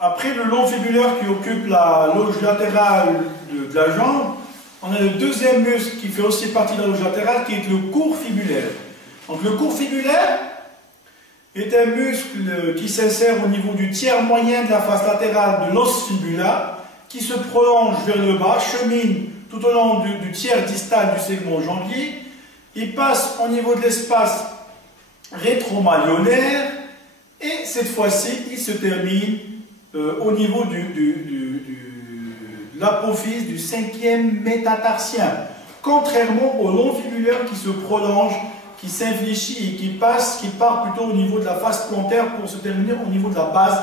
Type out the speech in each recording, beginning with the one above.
Après le long fibulaire qui occupe la loge latérale de la jambe, on a le deuxième muscle qui fait aussi partie de la loge latérale, qui est le court fibulaire. Donc le court fibulaire est un muscle qui s'insère au niveau du tiers moyen de la face latérale de l'os fibula, qui se prolonge vers le bas, chemine tout au long du tiers distal du segment jambier. Il passe au niveau de l'espace rétromalléolaire et cette fois-ci, il se termine au niveau de l'apophyse du 5e métatarsien, contrairement au long fibulaire qui se prolonge, qui s'infléchit et qui part plutôt au niveau de la face plantaire pour se terminer au niveau de la base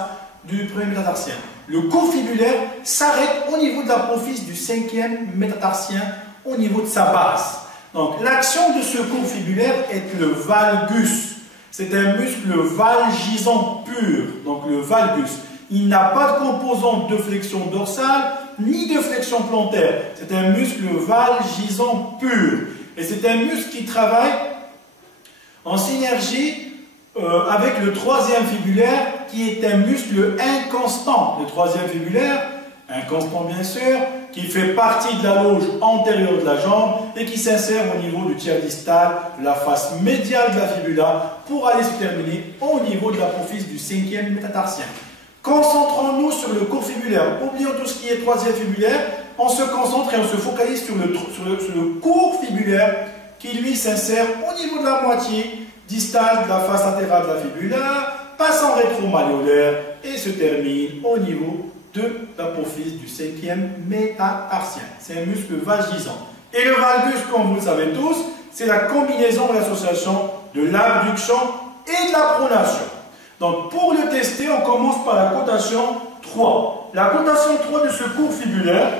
du 1er métatarsien. Le court fibulaire s'arrête au niveau de l'apophyse du 5e métatarsien, au niveau de sa base. Donc l'action de ce court fibulaire est le valgus. C'est un muscle valgisant pur, donc le valgus. Il n'a pas de composante de flexion dorsale ni de flexion plantaire. C'est un muscle valgisant pur. Et c'est un muscle qui travaille en synergie avec le 3e fibulaire, qui est un muscle inconstant. Le 3e fibulaire, inconstant bien sûr, qui fait partie de la loge antérieure de la jambe et qui s'insère au niveau du tiers distal, de la face médiale de la fibula, pour aller se terminer au niveau de l'apophyse du 5e métatarsien. Concentrons-nous sur le court fibulaire. Oublions tout ce qui est 3e fibulaire. On se concentre et on se focalise sur le court fibulaire qui lui s'insère au niveau de la moitié distale de la face latérale de la fibula, passe en rétromalléolaire et se termine au niveau de l'apophyse du 5e métatarsien. C'est un muscle vagisant. Et le valgus, comme vous le savez tous, c'est la combinaison et l'association de l'abduction et de la pronation. Donc pour le tester, on commence par la cotation 3. La cotation 3 de ce court fibulaire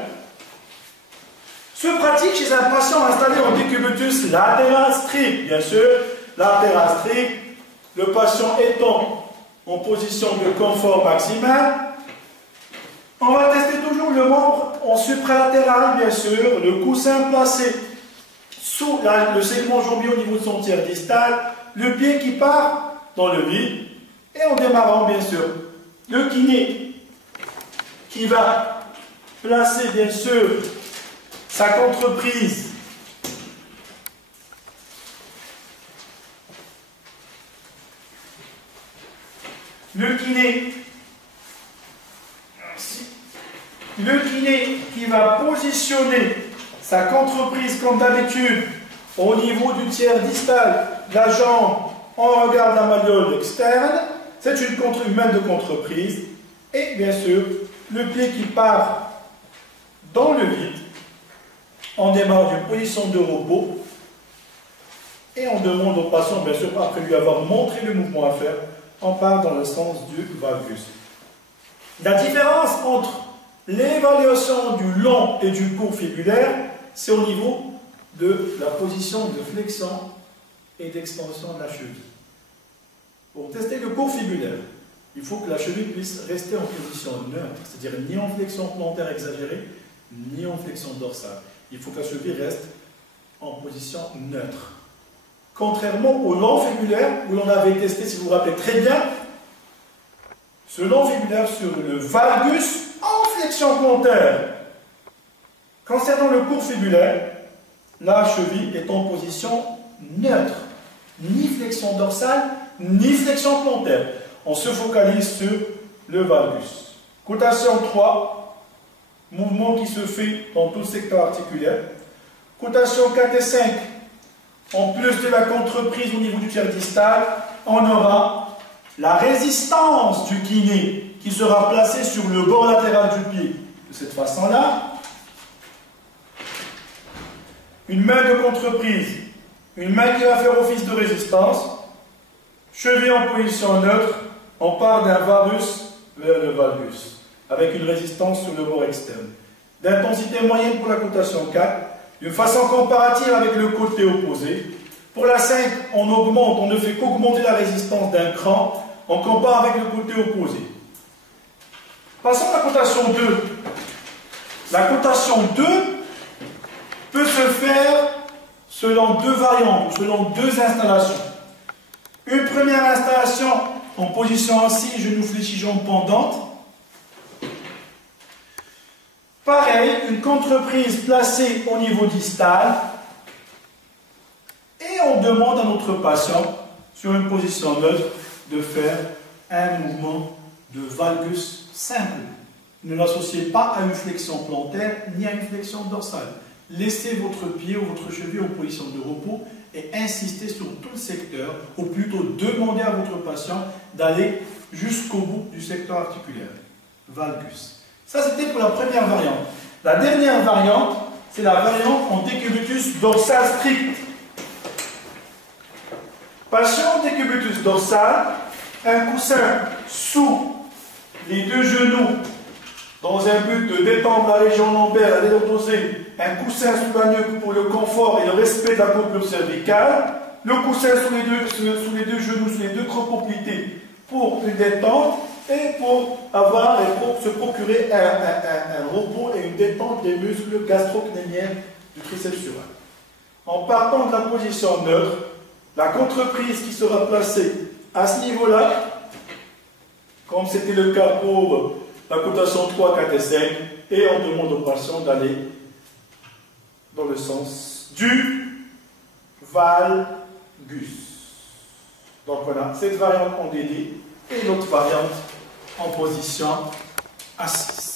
se pratique chez un patient installé en décubitus latéral strict. Bien sûr, latéral strict, le patient étant en position de confort maximal. On va tester toujours le membre en supralatéral, bien sûr, le coussin placé sous le segment jambier au niveau de son tiers distal, le pied qui part dans le vide, et en démarrant, bien sûr, le kiné qui va placer, bien sûr, sa contreprise le kiné qui va positionner sa contreprise comme d'habitude au niveau du tiers distal de la jambe en regard de la malléole externe. C'est une main de contreprise. Et bien sûr, le pied qui part dans le vide. On démarre d'une position de repos. Et on demande au patient, bien sûr, après lui avoir montré le mouvement à faire, on part dans le sens du valgus. La différence entre l'évaluation du long et du court fibulaire, c'est au niveau de la position de flexion et d'extension de la cheville. Pour tester le court fibulaire, il faut que la cheville puisse rester en position neutre, c'est-à-dire ni en flexion plantaire exagérée, ni en flexion dorsale. Il faut que la cheville reste en position neutre. Contrairement au long fibulaire, où l'on avait testé, si vous vous rappelez très bien, ce long fibulaire sur le valgus en flexion plantaire. Concernant le court fibulaire, la cheville est en position neutre. Ni flexion dorsale, ni flexion plantaire. On se focalise sur le valgus. Cotation 3, mouvement qui se fait dans tout le secteur articulaire. Cotation 4 et 5, en plus de la contreprise au niveau du tiers distal, on aura la résistance du kiné qui sera placée sur le bord latéral du pied. De cette façon-là, une main de contreprise, une main qui va faire office de résistance, cheville en position neutre, on part d'un varus vers le valgus, avec une résistance sur le bord externe. D'intensité moyenne pour la cotation 4, de façon comparative avec le côté opposé. Pour la 5, on augmente, on ne fait qu'augmenter la résistance d'un cran, on compare avec le côté opposé. Passons à la cotation 2. La cotation 2 peut se faire selon deux variantes, selon deux installations. Une première installation en position assise, genou fléchi, jambe pendante. Pareil, une contreprise placée au niveau distal. Et on demande à notre patient, sur une position neutre, de faire un mouvement de valgus simple. Ne l'associez pas à une flexion plantaire ni à une flexion dorsale. Laissez votre pied ou votre cheville en position de repos et insistez sur tout le secteur, ou plutôt demandez à votre patient d'aller jusqu'au bout du secteur articulaire. Valgus. Ça, c'était pour la première variante. La dernière variante, c'est la variante en décubitus dorsal strict. Patient décubitus dorsal, un coussin sous les deux genoux dans un but de détendre la région lombaire, la lordosée, un coussin sous la nuque pour le confort et le respect de la couple cervicale, le coussin sous les deux genoux, sous les deux cropoplités pour une détente et pour avoir et pour se procurer un repos et une détente des muscles gastrocnémiens du triceps sural. En partant de la position neutre, la contreprise qui sera placée à ce niveau-là, comme c'était le cas pour la cotation 3, 4 et 5, et on demande au patient d'aller dans le sens du valgus. Donc voilà, cette variante en DD et l'autre variante en position assise.